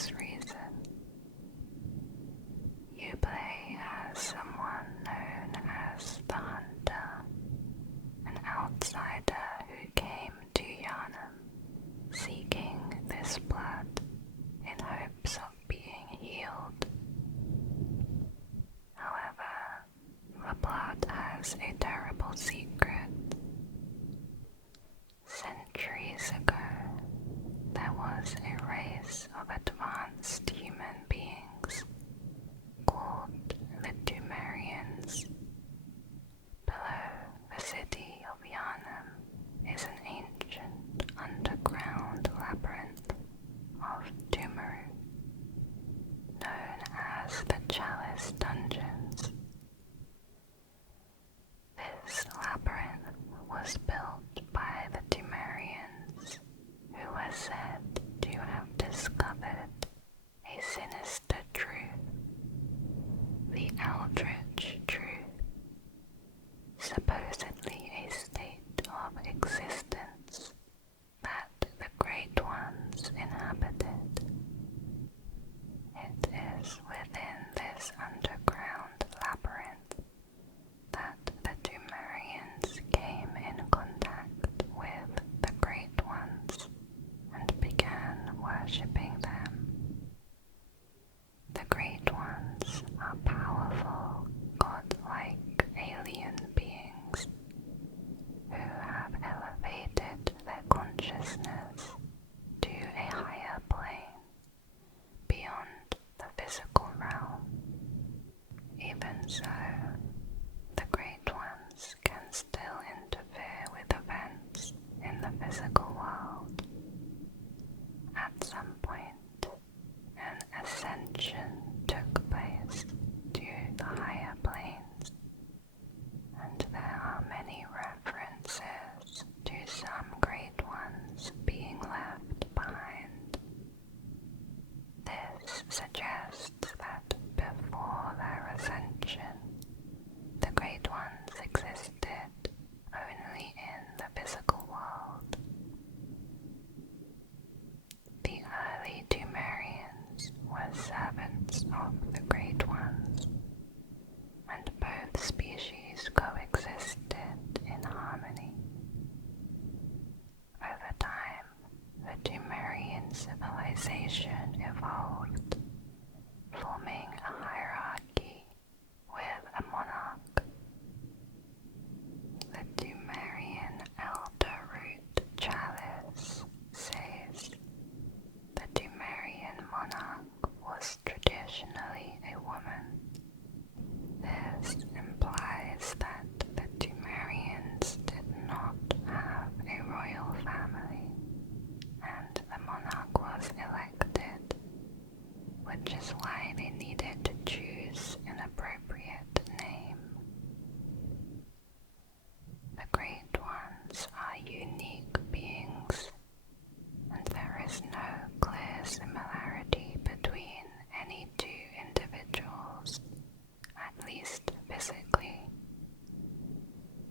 this reason. You play as someone known as the Hunter, an outsider who came to Yharnam seeking this blood in hopes of being healed. However, the blood has a terrible secret. Centuries ago, there was a race of advanced human beings called the Dumerians. Below the city of Yharnam is an ancient underground labyrinth of Dumeru, known as the Chalice Dungeons. This labyrinth was built by the Dumerians, who were said to have discovered a sinister truth, the Eldritch Truth, supposedly a state of existence that the Great Ones inhabited. It is within this underground labyrinth that the Dumerians came in contact with the Great Ones and began worshipping them. The Great Ones are powerful, godlike alien beings who have elevated their consciousness to a higher plane beyond the physical realm. Even so, the Great Ones can still interfere with events in the physical world. At some point, an ascension took place to the higher planes, and there are many references to some Great Ones being left behind. This suggests that before their ascension, the Great Ones existed only in the physical world. The early Dumerians were servants of the Great Ones, and both species coexisted in harmony. Over time, the Dumerian civilization evolved, forming a hierarchy with a monarch. The Dumerian Elder Root Chalice says the Dumerian monarch was traditionally a woman. This implies that the Dumerians did not have a royal family, and the monarch was elected, which is why they needed to choose an appropriate name. The Great Ones are unique beings, and there is no clear similarity between any two individuals, at least physically.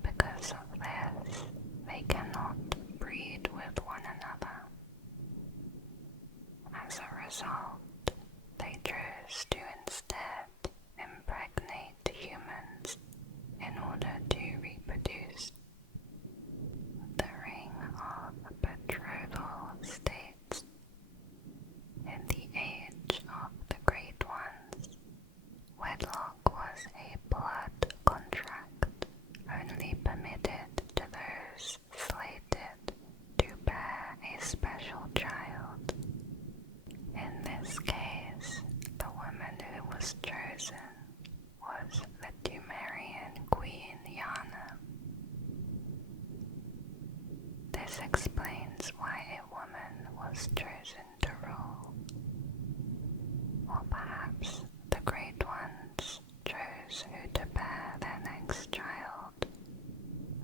Because of this, they cannot breed with one another. As a result, they chose to instead impregnate humans in order to reproduce. The Ring of Betrothal states, in the age of the Great Ones, wedlock was a blood contract only permitted to those slated to bear a special child. In this case, the woman who was chosen was the Dumerian Queen Yharnam. This explains why a woman was chosen to rule. Or perhaps the Great Ones chose who to bear their next child,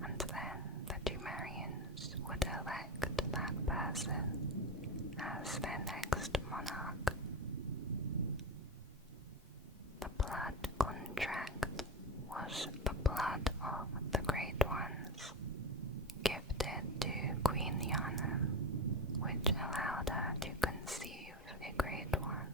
and then the Dumerians would elect that person as their next monarch. The blood contract was the blood of the Great Ones, gifted to Queen Yharnam, which allowed her to conceive a Great One.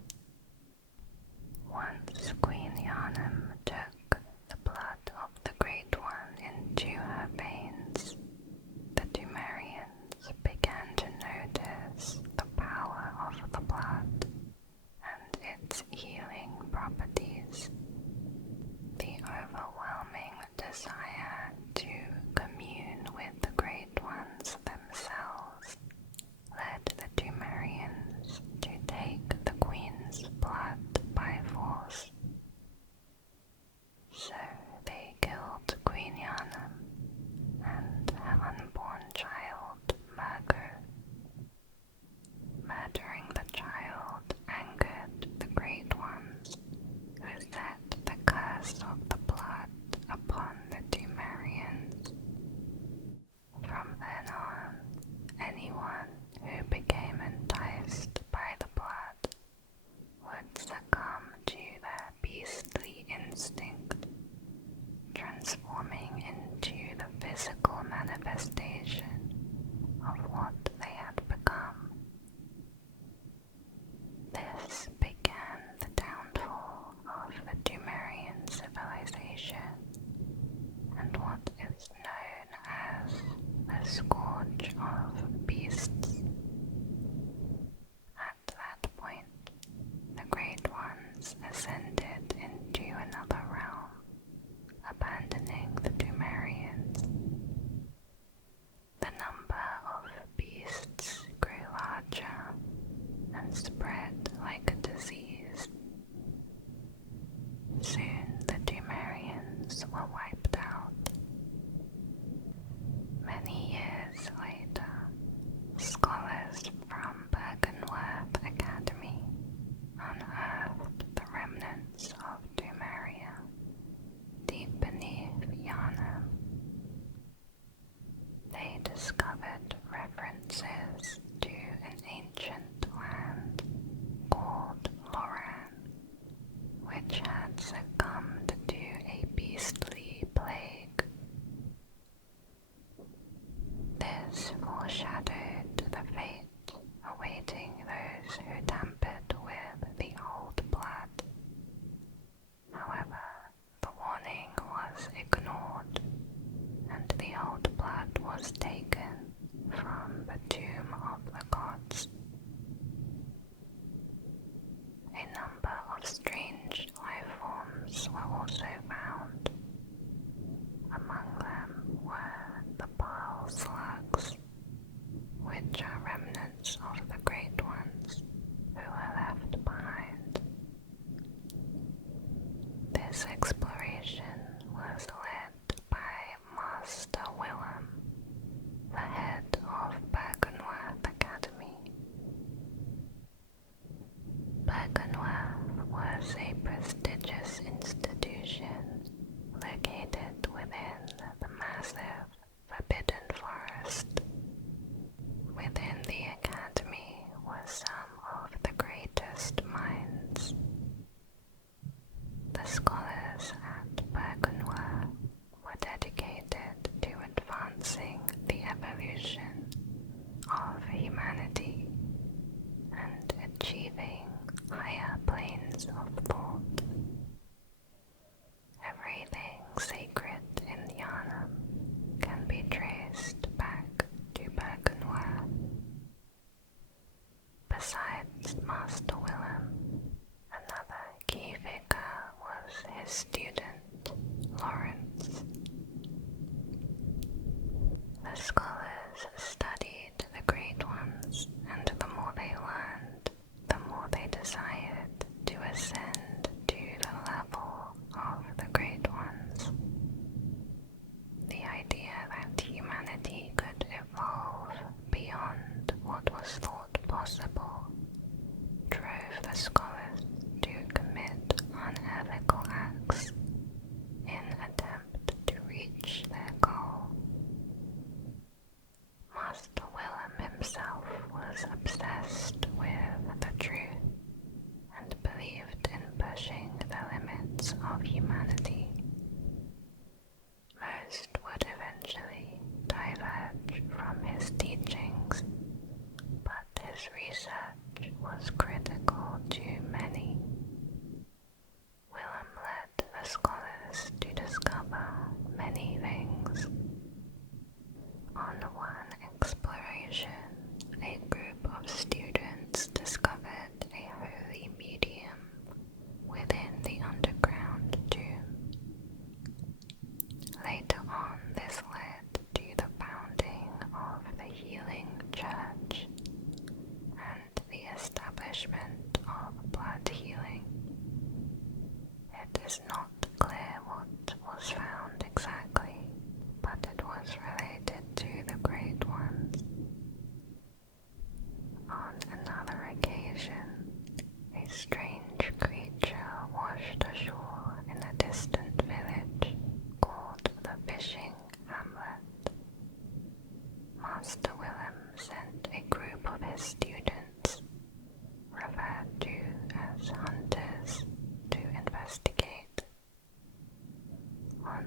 and spread like a disease. Soon the Dumerians were wiped out. Many years later, scholars from Byrgenwerth Academy unearthed the remnants of Dumeria deep beneath Yharnam. They discovered references to an ancient land called Loran, which had succumbed to a beastly plague. This foreshadowed the fate awaiting those who tampered with the old blood. However, the warning was ignored, and the old blood was taken from the tomb of the gods. A number of strange life forms were also found. Among them were the pearl slugs, which are remnants of the Great Ones who were left behind. This exploration was led by Master Willem, the head of Byrgenwerth Academy. Byrgenwerth was a prestigious institution located within the massive Forbidden Forest. Within the academy were some of the greatest minds. The scholars at Byrgenwerth were dedicated to advancing the evolution of humanity and achieving higher planes of thought. Everything sacred in Yharnam can be traced back to Byrgenwerth. Besides Master Willem, another key figure was his student, Lawrence. The scholars studied the Great Ones, and the more they learned, the more they desired to ascend to the level of the Great Ones. The idea that humanity could evolve beyond what was thought possible drove the scholars to commit unethical acts in attempt to reach their goal. Master Willem himself was obsessed with the truth and believed in pushing the limits of humanity. Most would eventually diverge from his teachings, but his research was critical to many. Willem led the scholars to discover many things. On one exploration, a group of students discovered a holy medium within the underground tomb. Later on, this led to the founding of the Healing Church and the establishment of blood healing. It is not clear what was found exactly, but it was related to the Great Ones. On another occasion, a strange creature washed ashore in a distant village called the Fishing Hamlet. Master Willem sent a group of his students, referred to as hunters, to investigate. On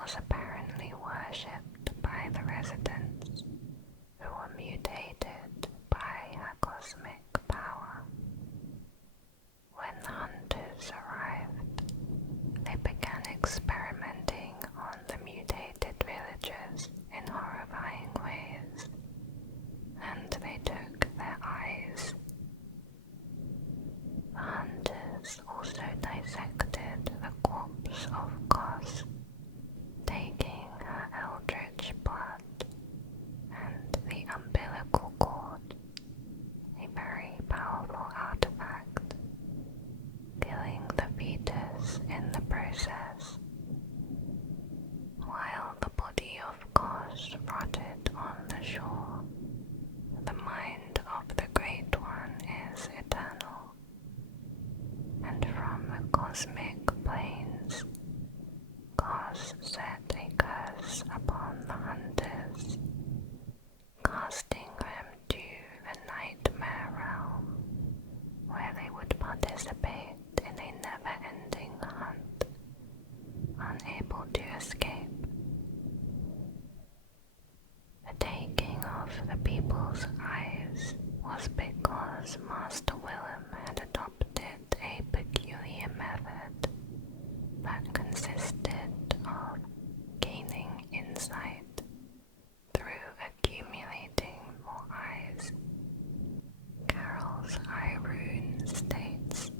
was apparently worshipped by the residents, who were mutated by her cosmic power. When the hunters arrived, they began experimenting on the mutated villagers in horrifying ways, and they took their eyes. The hunters also dissected the corpse of Kos, taking her eldritch blood and the umbilical cord, a very powerful artifact, killing the fetus in the process. While the body of Kos rotted on the shore, the mind of the Great One is eternal, and from the cosmic planes, Kos set a curse upon the hunters, casting them to the nightmare realm, where they would participate in a never-ending hunt, unable to escape. The taking of the people's eyes was because Master Willem had adopted a peculiar method that consisted of gaining insight through accumulating more eyes. Carol's eye rune states,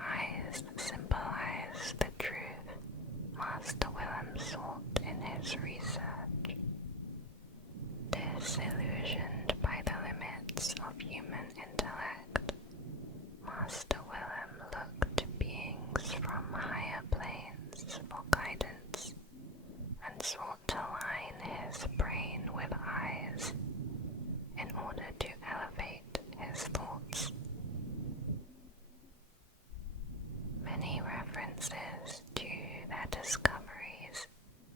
"Eyes symbolize the truth Master Willem sought in his research. Disillusioned by the limits of human intellect, Master Willem looked to beings from higher planes for guidance and sought to line his brain with eyes in order to elevate his thoughts." Many references to their discoveries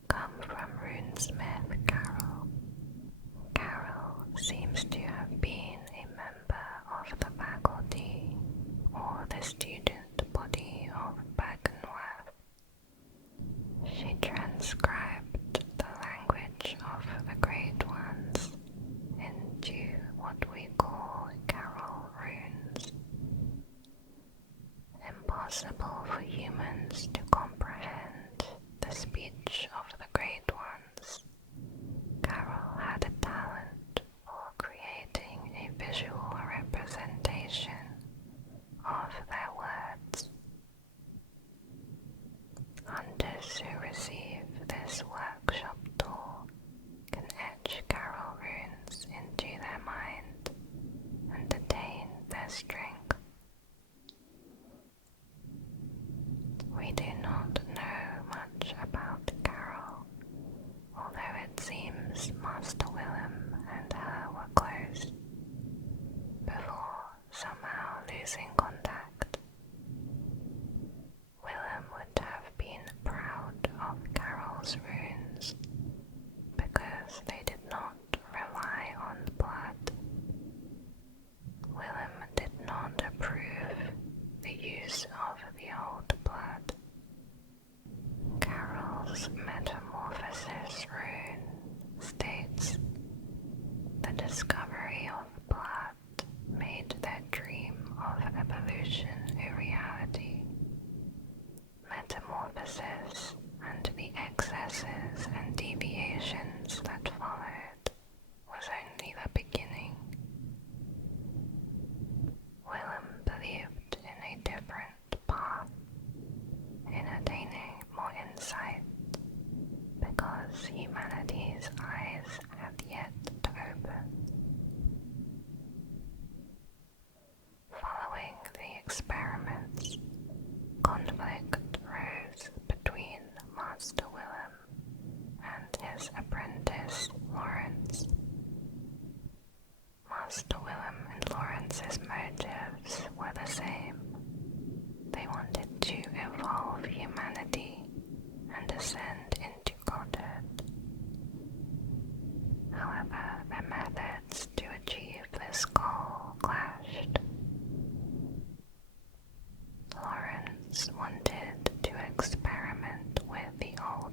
come from runesmith Carol. Carol seems to have been a member of the faculty or the student body of Byrgenwerth. She transcribed the language of the Great Ones into what we call Carol runes. Impossible for humans to comprehend the speech of the Great Ones, Carol had a talent for creating a visual representation of their words. Hunters who receive this workshop tool can etch Carol runes into their mind and attain their strength. We do not know much about Carol, although it seems Master Willem and her were close, before somehow losing contact. Willem would have been proud of Carol's runes, because they did not rely on blood. Willem did not approve the use of the old blood. Carol's Metamorphosis rune states, "The discovery of blood made their dream of evolution a reality. Metamorphosis and the excesses and deviations that followed was only the beginning." Willem believed in a different path, in attaining more insight, because humanity's eyes had yet to open. Following the experiments, conflict rose between Master Willem and his apprentice Lawrence. Master Willem and Lawrence's motives were the same. They wanted to evolve humanity and ascend into godhood. However, their methods to achieve this goal clashed. Lawrence wanted to experiment with the old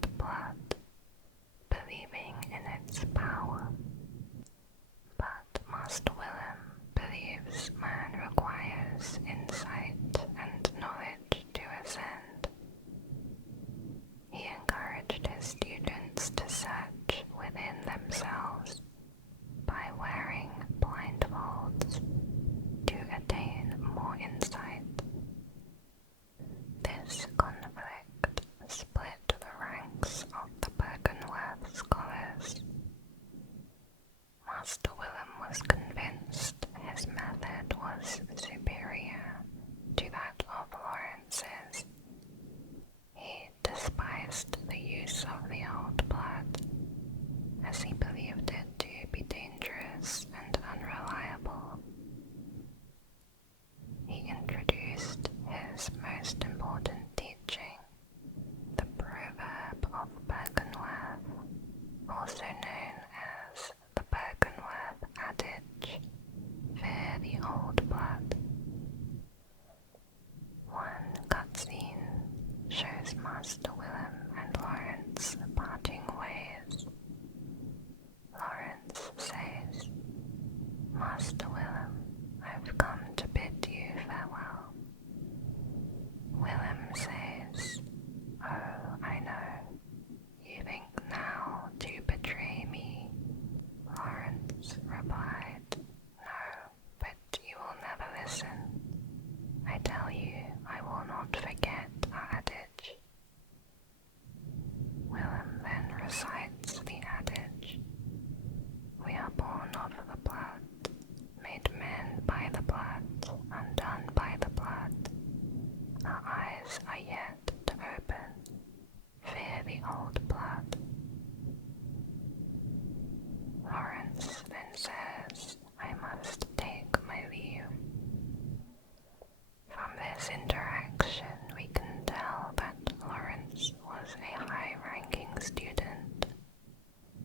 this interaction, we can tell that Lawrence was a high-ranking student,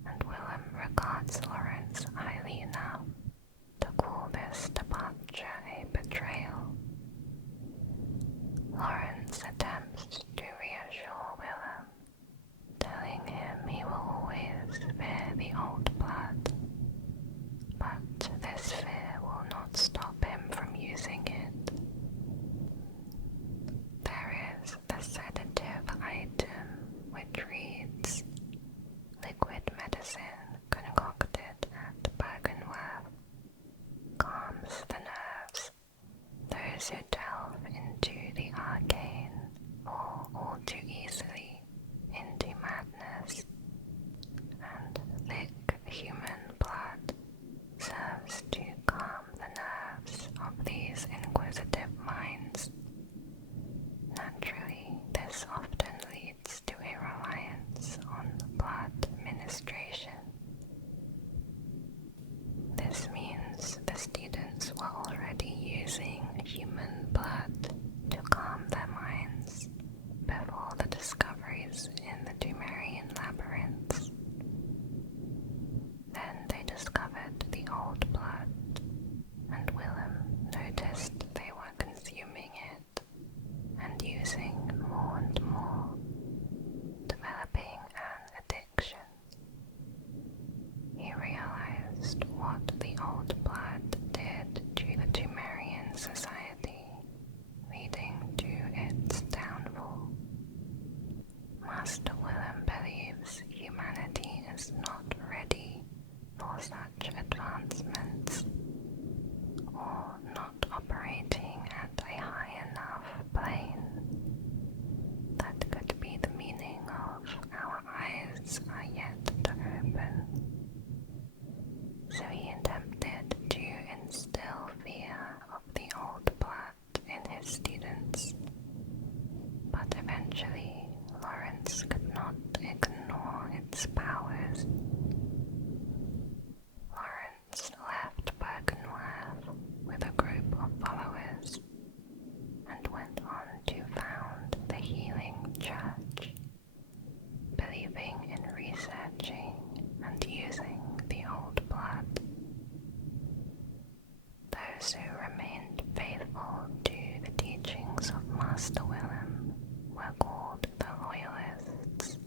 and Willem regards Lawrence highly enough to call this departure a betrayal. Lawrence attempts to reassure Willem, telling him he will always fear the old blood, but this fear will not stop him from using it. There is the sedative item which reads, "Liquid medicine concocted at Byrgenwerth calms the nerves. Those who delve into the arcane fall all too easily into madness, and thick human blood serves to calm the nerves of these inquisitive minds. Naturally, this often leads to a reliance on blood ministration. This means the students were already using human blood to calm their minds before the discoveries in the Dumerian labyrinths. Then they discovered the old blood, and Willem noticed they were consuming it and using more and more, developing an addiction. He realized what the old blood did to the Dumerian society, leading to its downfall. Master Willem believes humanity is not ready for such advancements, or not operating at a high enough plane. That could be the meaning of "our eyes are yet to open." So he attempted to instill fear of the old blood in his students, but eventually Lawrence could not ignore its powers. Lawrence left Byrgenwerth with a group of followers and went on to found the Healing Church, believing in researching and using the old blood. Those who remained faithful to the teachings of Master Willem were called the Loyalists,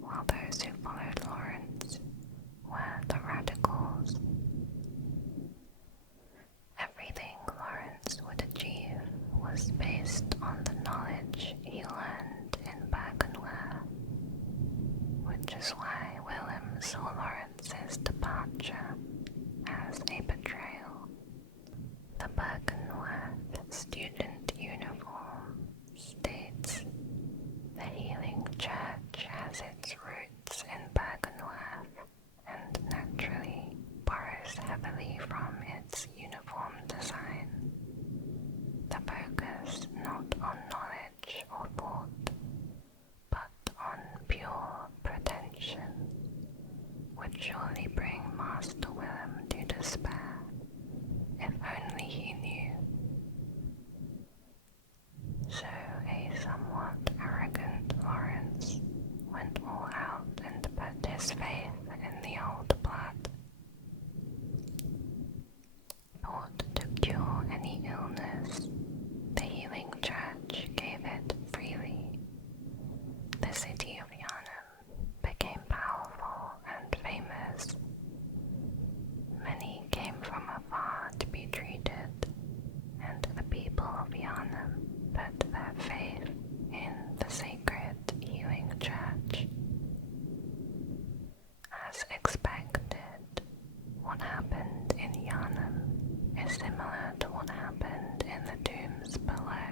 while those who followed Lawrence were the Radicals. Everything Lawrence would achieve was based on the knowledge he learned in Byrgenwerth, which is why Willem saw Lawrence's departure as a betrayal. The Byrgenwerth student uniform states, "The Healing Church has its roots in Byrgenwerth and naturally borrows heavily from its uniform design. The focus not on knowledge or thought, but on pure pretension, would surely bring Master Willem to despair, if only he knew." So a somewhat arrogant Lawrence went all out and put his faith in the old blood. Thought to cure any illness, the Healing Church gave it freely. The city of Yharnam became powerful and famous. Many came from afar to be treated, and the people of Yharnam put their faith in the sacred Healing Church. As expected, what happened in Yharnam is similar to what happened in the tombs below,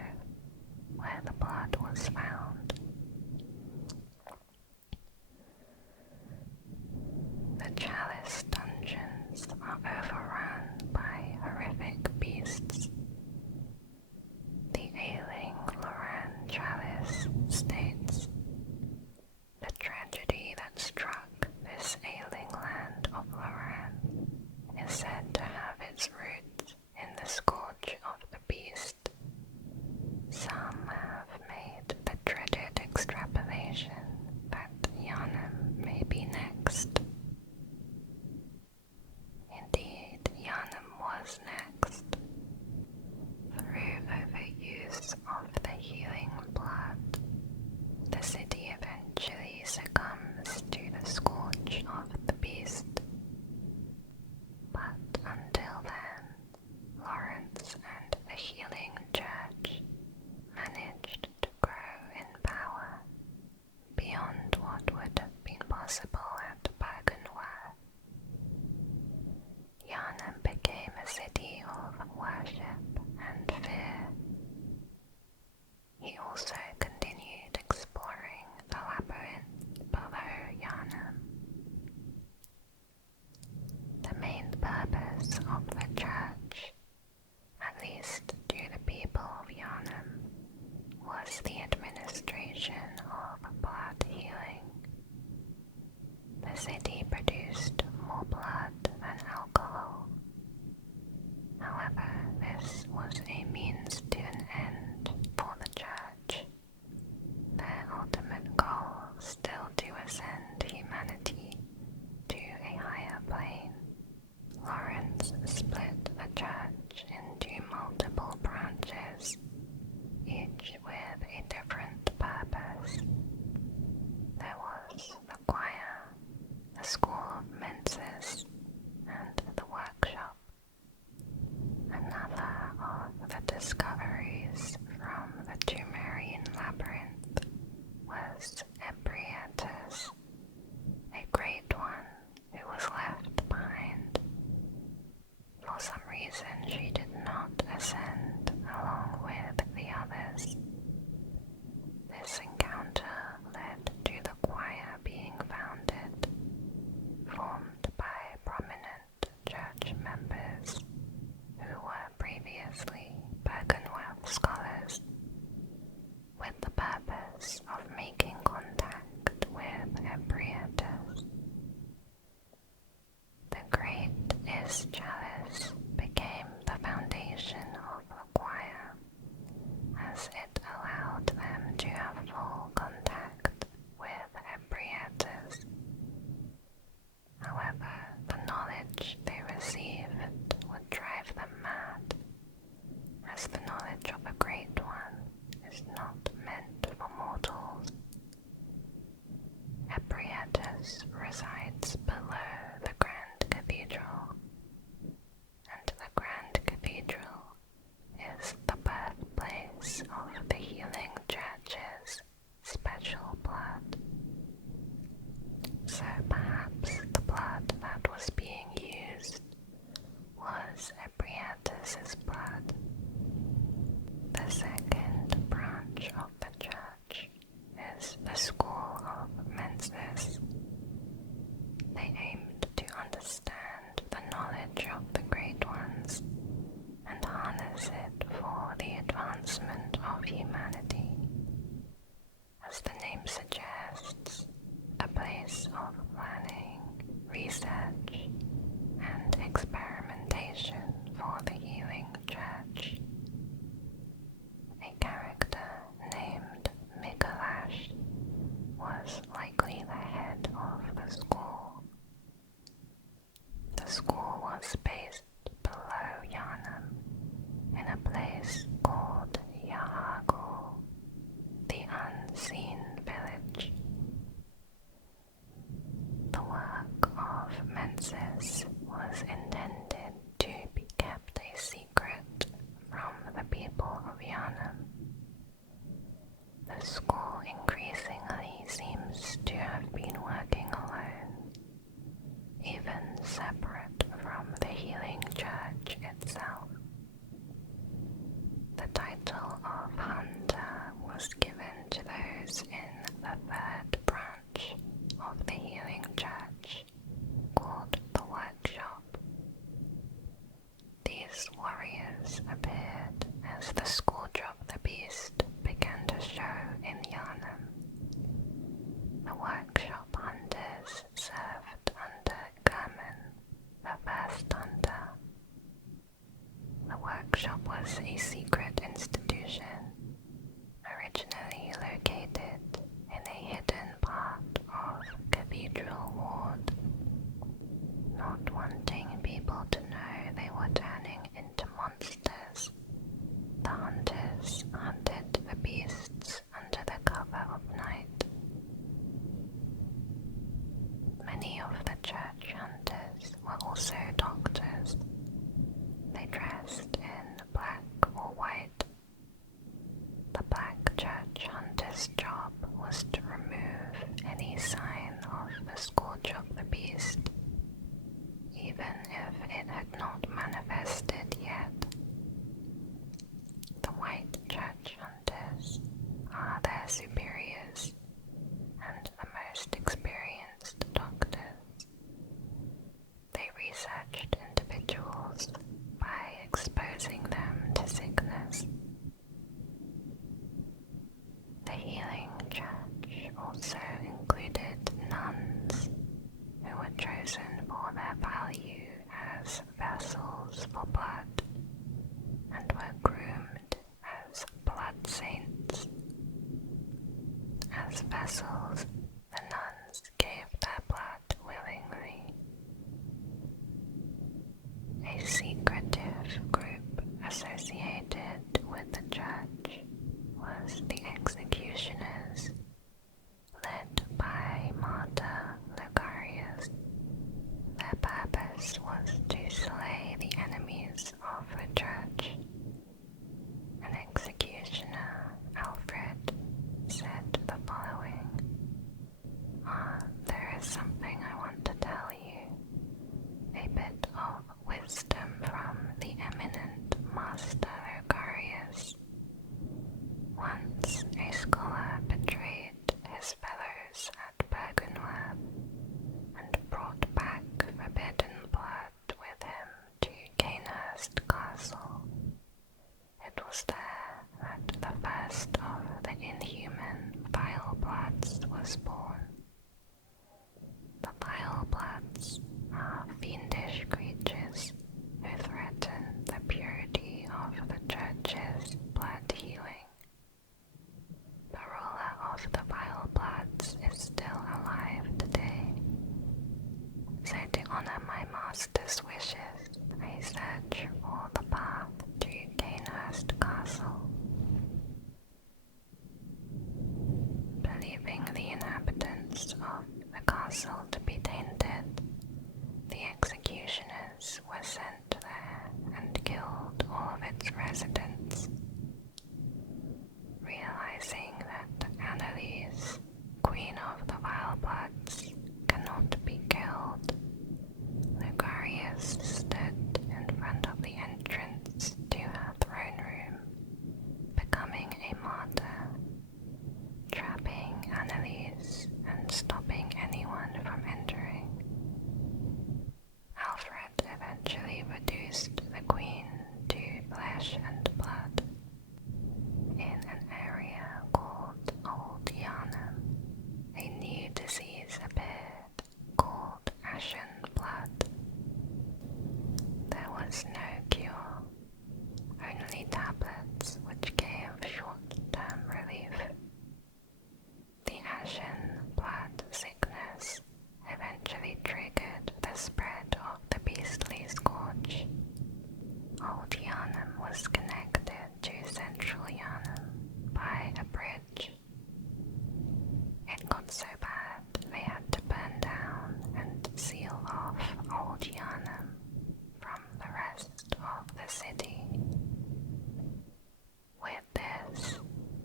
where the blood was found. The Chalice dungeons are overrun by horrific beasts. The ailing Loran Chalice states, "The tragedy that struck this ailing land of Loran is said to have its roots in the scourge of the beast. use of the healing blood, the city eventually succumbs to the scourge of the beast. But until then, Lawrence and the healing church managed to grow in power beyond what would have been possible at Byrgenwerth. Yharnam became a city of worship and fear. He also continued exploring the labyrinth below Yharnam. The main purpose of the church, at least to the people of Yharnam, was the administration of blood healing. The city produced more blood than alcohol. However, this was a means to an end for the church. Their ultimate goal still to ascend humanity to a higher plane. Lawrence split the church into multiple branches, each with a different purpose. There was the choir, the school of menses, and the workshop. Another of the discoveries from the Tumerian labyrinth was Ebrietas, a great one who was left behind. For some reason she did not ascend along with the others. This encounter led to the choir being founded, formed by prominent church members who were previously Byrgenwerth scholars, with the purpose of making contact with Ebrietas. The Great Is Chalice became the foundation of the choir, as it allowed them to have full contact with Ebrietas. However, the knowledge they received would drive them mad, as the knowledge of a Great One is not meant for mortals. Ebrietas resides below the Grand Cathedral, and the Grand Cathedral is the birthplace of the healing church's special blood. So perhaps the blood that was being used was Ebrietas' blood. The second branch of the church is the School of Menses. They aimed to understand the knowledge of the Great Ones and harness it for the advancement of humanity. As the name suggests, a place of learning, research, and experimentation for the healing church. A character named Mikolash was likely the head of the school. The school was based below Yharnam, in a place called Yhargul, the unseen village. The work of Menses was intended to be kept a secret from the people of Yharnam. The school increasingly seems to have been working alone, even separate from the healing church itself. The title of Hunter was given to those in the third branch of the healing church, called the Workshop. These warriors appeared as the scourge of the beast began to show in Yharnam. The Workshop hunters served under German, the first hunter. The Workshop was a secret institution, originally located in a hidden part of Cathedral Ward. Not wanting people to know they were turning into monsters, the hunters church's blood healing. The ruler of the Vile Bloods is still alive today. So to honor my master's wishes, I search for the path to Gainhurst Castle. Believing the inhabitants of the castle to be tainted, the executioners were sent there and killed all of its residents. Realizing that Annalise, Queen of the Vile Bloods, cannot be killed, Lucarius stood in front of the entrance to her throne room, becoming a martyr, trapping Annalise and stopping anyone from entering. Alfred eventually reduced the Queen to flesh and blood. In an area called Old Yharnam, a new disease appeared called Ashen Blood. There was no cure, only tablets which gave short-term relief. The Ashen Blood sickness eventually triggered the spread of the beastly scourge. Old Yharnam was connected to Central Yharnam by a bridge. It got so bad they had to burn down and seal off Old Yharnam from the rest of the city. With this,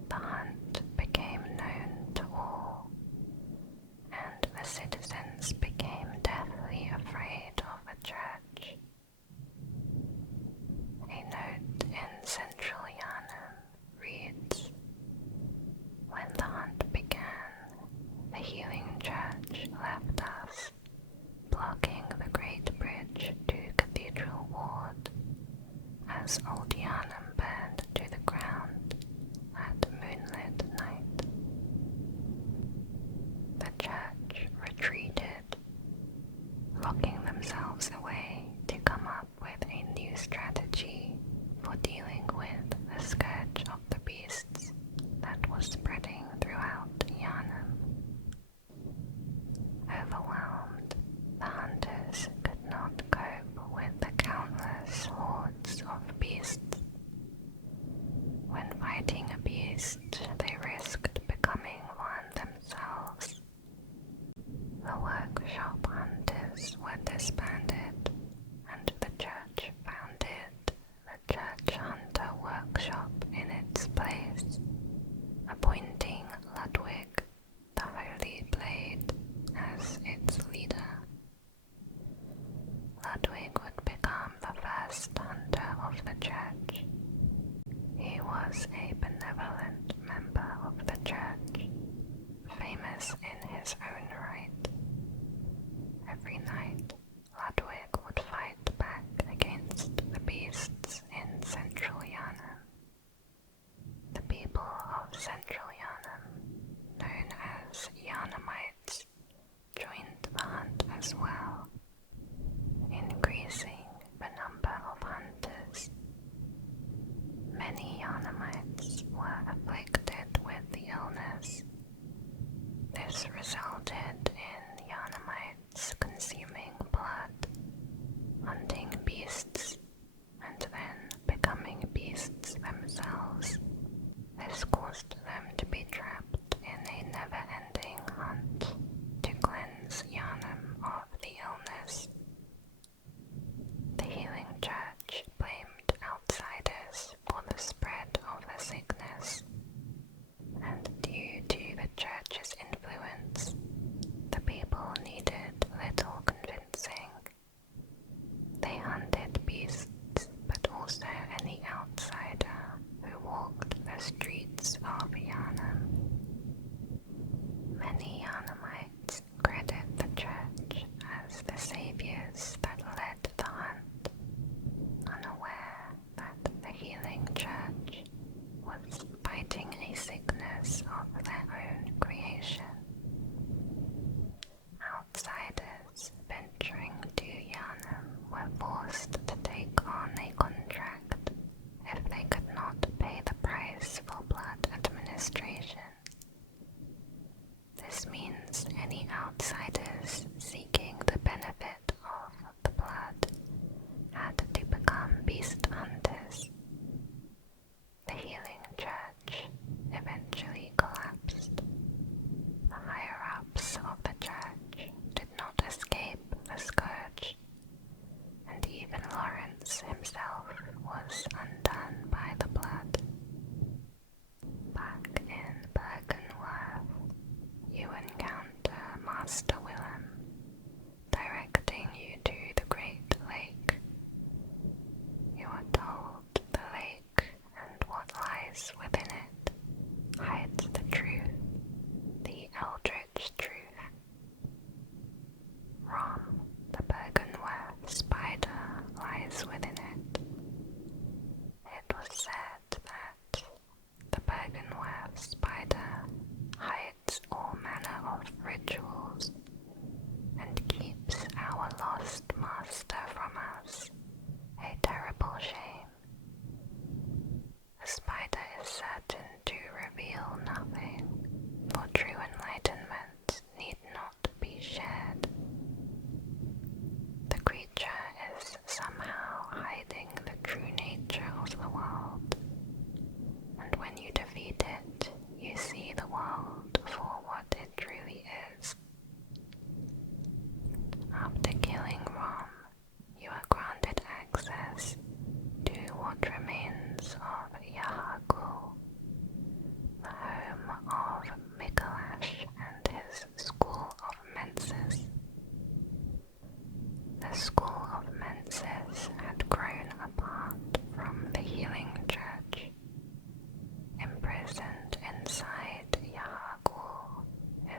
the hunt became known to all, and the citizens became deathly afraid of the church. A note in Central Yharnam reads, "When the hunt began, the healing church left us, blocking the great bridge to Cathedral Ward, as Old Yharnam burned to the ground that moonlit night. The church retreated, locking themselves away to come up with a new strategy for dealing with the scourge of the beasts that was spreading throughout Yharnam. Overwhelmed, the hunters could not cope with the countless hordes of beasts. When fighting a beast, they risked becoming one themselves. The workshop hunters were disbanded, and the church founded the Church Hunter Workshop in its place, appointing Ludwig, the Holy Blade, as its leader. Ludwig would become the first hunter of the church. He was a benevolent member of the church, famous in his own right. Every night, Ludwig would fight back against the beasts in Central Yharnam. The people of Central Yharnam, known as Yharnamites, joined the hunt as well, increasing the number of hunters. Many Yharnamites were afflicted with the illness. This resulted in Yharnamites consuming blood, hunting beasts, and then becoming beasts themselves. This caused them to be trapped in a never-ending hunt to cleanse Yharnam of the illness. The healing church blamed outsiders for the spread of the sickness, and due to the church's influence, the people needed little convincing lies within it, hides the truth, the eldritch truth. Rom, the Byrgenwerth spider, lies within it. It was said that the Byrgenwerth spider hides all manner of rituals and keeps our lost master from us, a terrible shame. The spider is certain to reveal nothing, for true enlightenment need not be shared. The creature is somehow hiding the true nature of the world, and when you defeat it, you see the world for what it truly is. After killing Rom, you are granted access to what remains of Yharnam, the home of Mikolash and his School of Menses. The School of Menses had grown apart from the Healing Church. Imprisoned inside Yharnam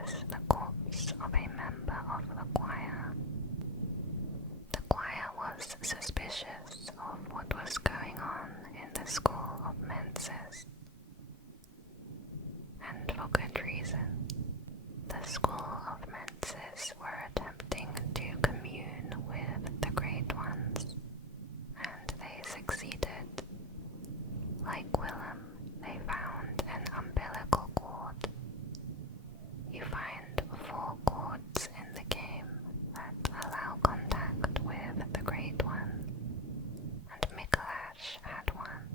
is the corpse of a member of the choir. The choir was suspicious of what was going on in the School of Menses, and for good reason. The School of Menses were attempting to commune with the Great Ones, and they succeeded. Like Willem, they found an umbilical cord. You find 4 cords in the game that allow contact with the Great One, and Mikolash had one.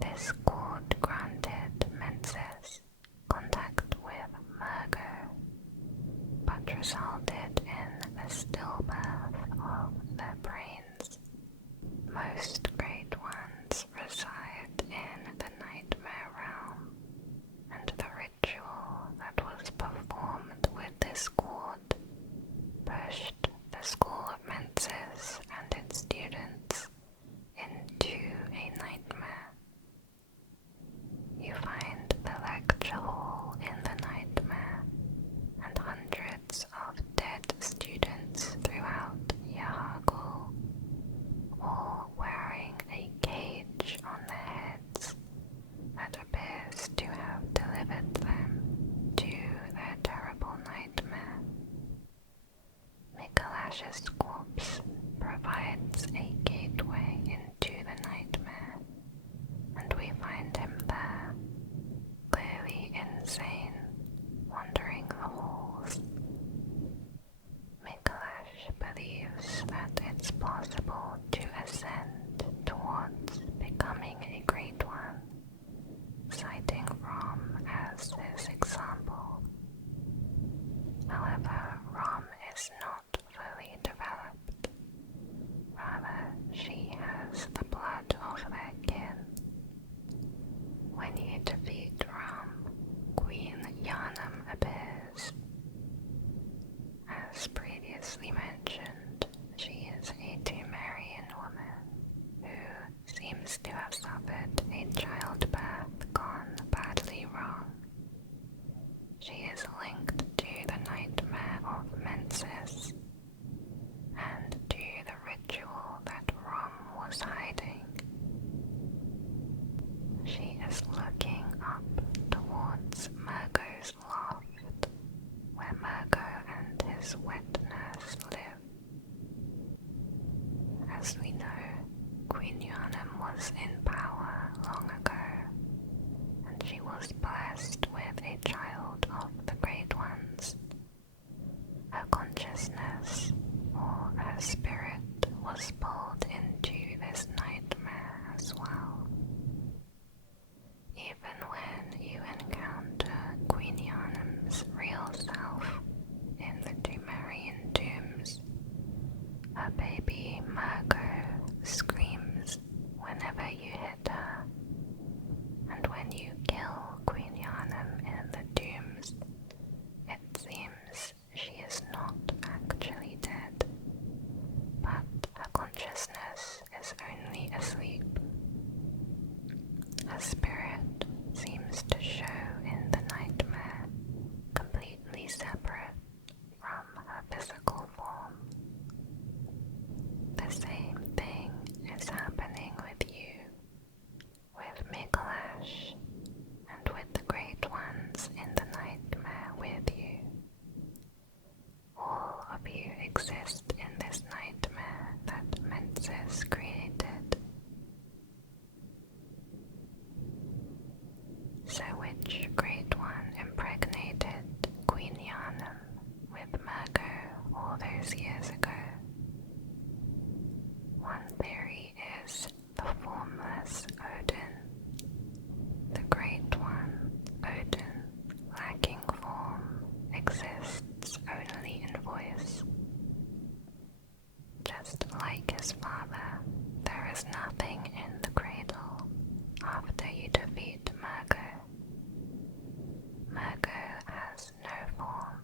This cord granted Menses contact with Murgo, but resulted in the stillbirth of their brains. Most Great Ones reside in the Nightmare Realm, and the ritual that was performed with this cord pushed the School of Menses and its students into a nightmare. You find the lecture hall in the nightmare, and hundreds of dead students throughout Yharnam, all wearing a cage on their heads that appears to have delivered them to their terrible nightmare. Mikolash's corpse provides a gateway into the nightmare, and we find him there, clearly insane, wandering the halls. Mikolash believes that it's possible to ascend towards becoming a Great One, citing Rom as his example. However, Rom is not fully developed. Rather, she has the blood of their kin. When you defeat Rom, Queen Yharnam appears. As previously mentioned, she is a Temerian woman who seems to have suffered a childbirth gone badly wrong. She is linked to the Nightmare of Menses and to the ritual that Rom was hiding. She is looking up towards Murgo's loft, where Murgo and his wet nurse live. As we know, Queen Yharnam was in power long ago, and she was blessed with a child of the Great Ones. Her consciousness, or her spirit, was pulled into this nightmare as well. Even when you encounter Queen Yharnam's real self in the Temerian tombs, her baby Murgo screams whenever you hit her, and when you kill Queen Yharnam in the tombs, it seems she is not actually dead, but her consciousness which Great One impregnated Queen Yharnam with Murgo all those years ago. One theory is the formless Odin, the Great One, Odin, lacking form, exists only in voice. Just like his father, there is nothing in the cradle after you defeat Murgo. Murgo has no form.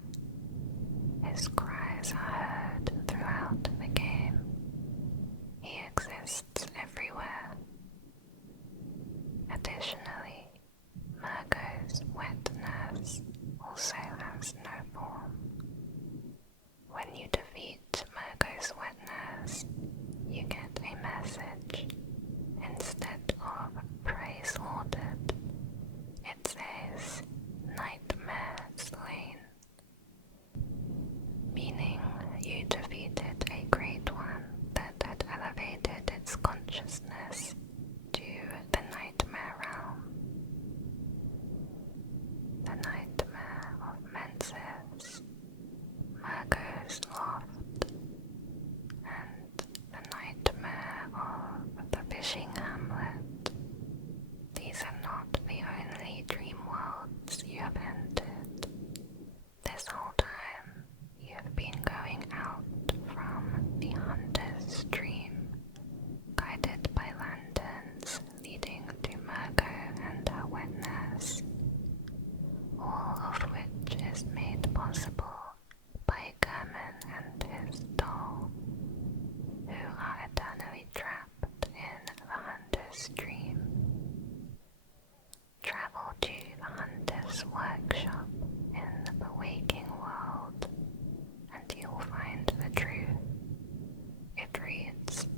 His cries are heard throughout the game. He exists everywhere. Additionally, Murgo's wet nurse also has no form. When you defeat Murgo's wet nurse, you get a message. Instead of prey slaughtered, it says nightmare slain, meaning you defeated a Great One that had elevated its consciousness to the Nightmare Realm. The Nightmare of Menses, Murgo's Loft, and the Nightmare of the Fishing Hamlet. These are not the only dream worlds you have entered. This whole time, you have been going out from the Hunter's Dream, guided by lanterns leading to Murgo and her wet nurse, all of which is made possible by Kerman and his doll, who are eternally trapped in the Hunter's Dream. Travel to the Hunter's workshop in the waking world, and you'll find the truth. It reads,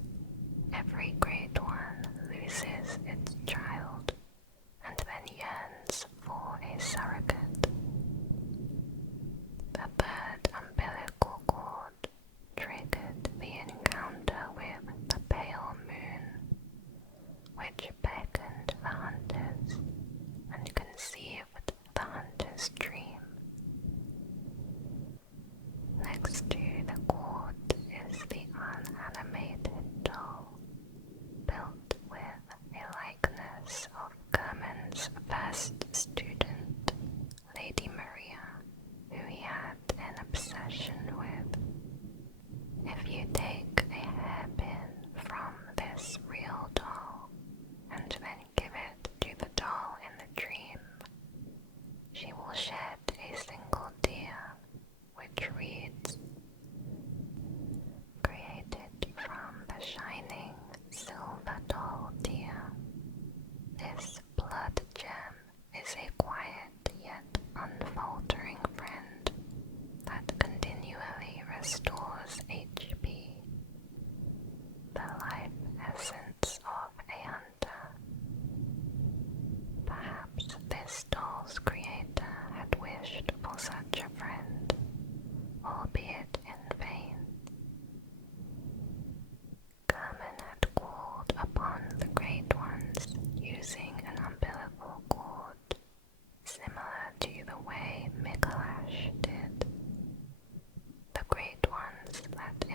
every Great One loses its child, and then yearns for a surrogate. The third umbilical cord triggered the encounter with the pale moon, which beckoned the hunters and conceived the Hunter's Dream. Next to the cord is the unanimated doll, built with a likeness of Kerman's first student, Lady Maria, who he had an obsession with. If you take a hairpin from this real doll and then give it to the doll in the dream, she will shed a single tear, which reads, created from the shining silver doll tear. This blood gem is a quiet yet unfaltering friend that continually restores HP, the life essence of a hunter. Perhaps this doll's creator had wished for such a friend, albeit in vain. Kerman had called upon the Great Ones using an umbilical cord, similar to the way Mikolash did. The Great Ones that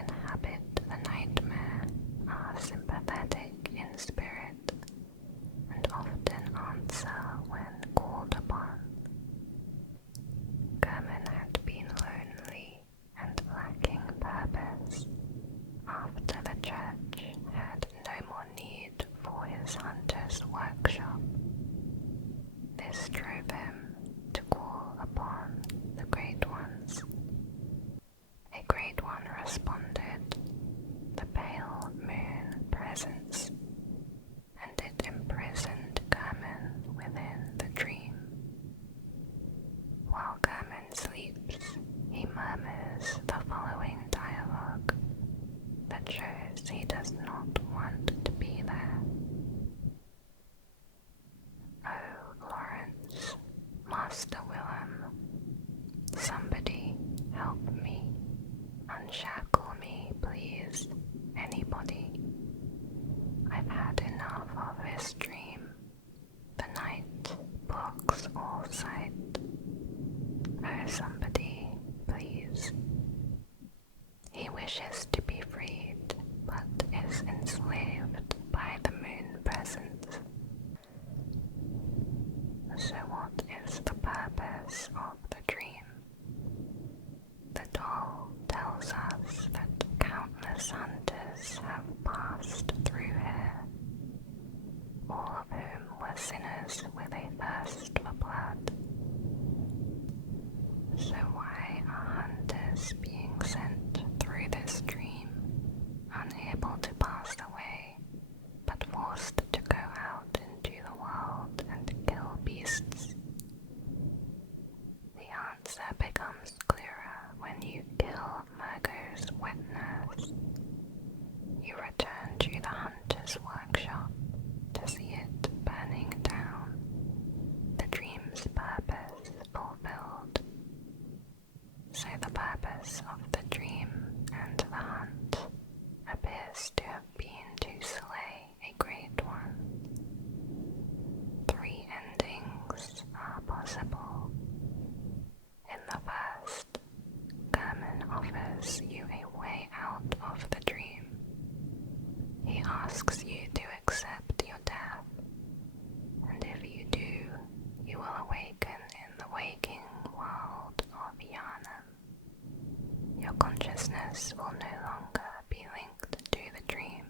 purpose of the dream. The doll tells us that countless hunters have passed through here, all of whom were sinners with a thirst for blood. So why are hunters being sent through this dream, unable to pass away, but forced to go out into the world and kill beasts? The answer becomes clearer when you kill Murgo's wet nurse. You return to the hunter's workshop to see it burning down, the dream's purpose fulfilled. So the purpose of the dream and the hunt appears to have been to slay a great one. 3 endings are possible. In the first, Kerman offers you a way out of the dream. He asks you to accept your death, and if you do, you will awaken in the waking world of Yharnam. Your consciousness will no longer be linked to the dream.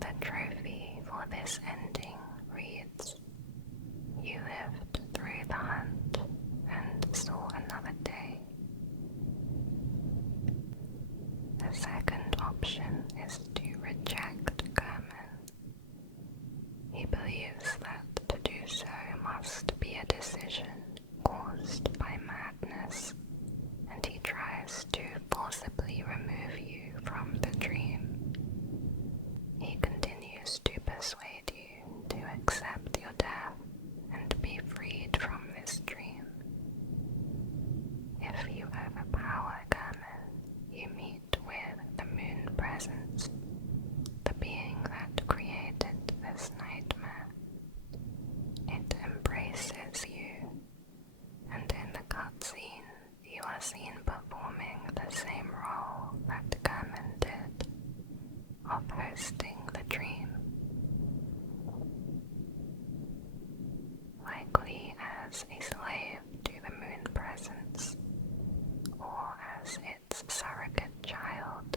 The trophy for this ending reads, "You lived through the hunt and saw another day." The second option is to reject Kerman. He believes that to do so must be a decision caused by madness, and he tries to forcibly remove you from the dream. He continues to persuade you to accept your death and be freed from this dream. If you overpower Kerman, you meet with the Moon Presence, the being that created this nightmare. It embraces you, and in the cutscene, you are seen performing the same role that Kerman did, of hosting the dream. Likely as a slave to the Moon Presence, or as its surrogate child,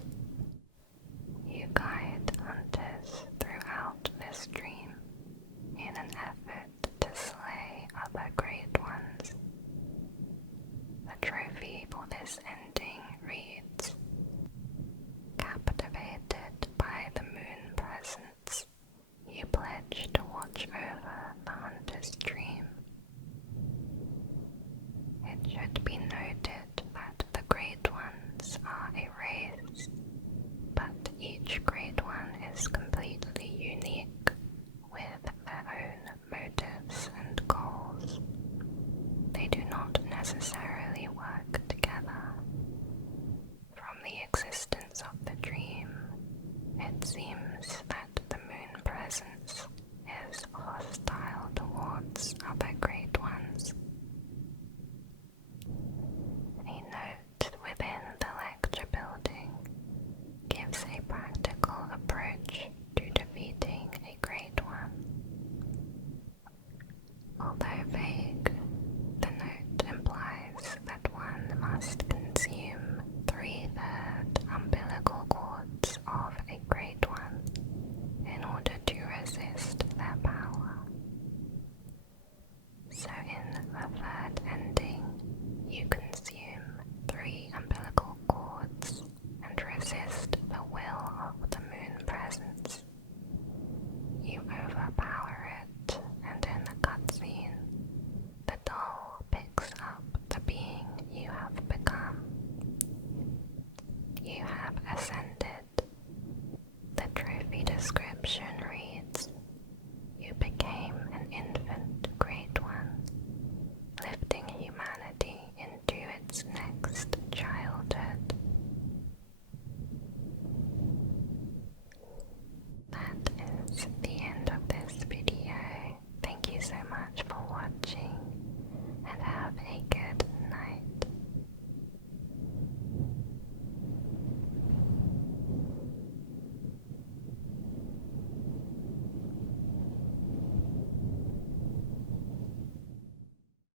you guide hunters throughout this dream in an effort to slay other great ones. The trophy for this ending reads, "Captivated by the Moon Presence, you pledge to watch over the hunter's dream." It should be noted that the Great Ones are a race, but each Great One is completely unique, with their own motives and goals. They do not necessarily work together. From the existence of the dream, it seems that the Moon Presence is hostile towards other Great Ones. A note within the lecture building gives a practical approach to defeating a Great One. Although vague, the note implies that one must consume 3/3 umbilical cords of a Great One in order to resist their power. So in the third ending, you consume 3 umbilical cords and resist the will of the Moon Presence. You overpower it, and in the cutscene, the doll picks up the being you have become. You have ascended. The trophy description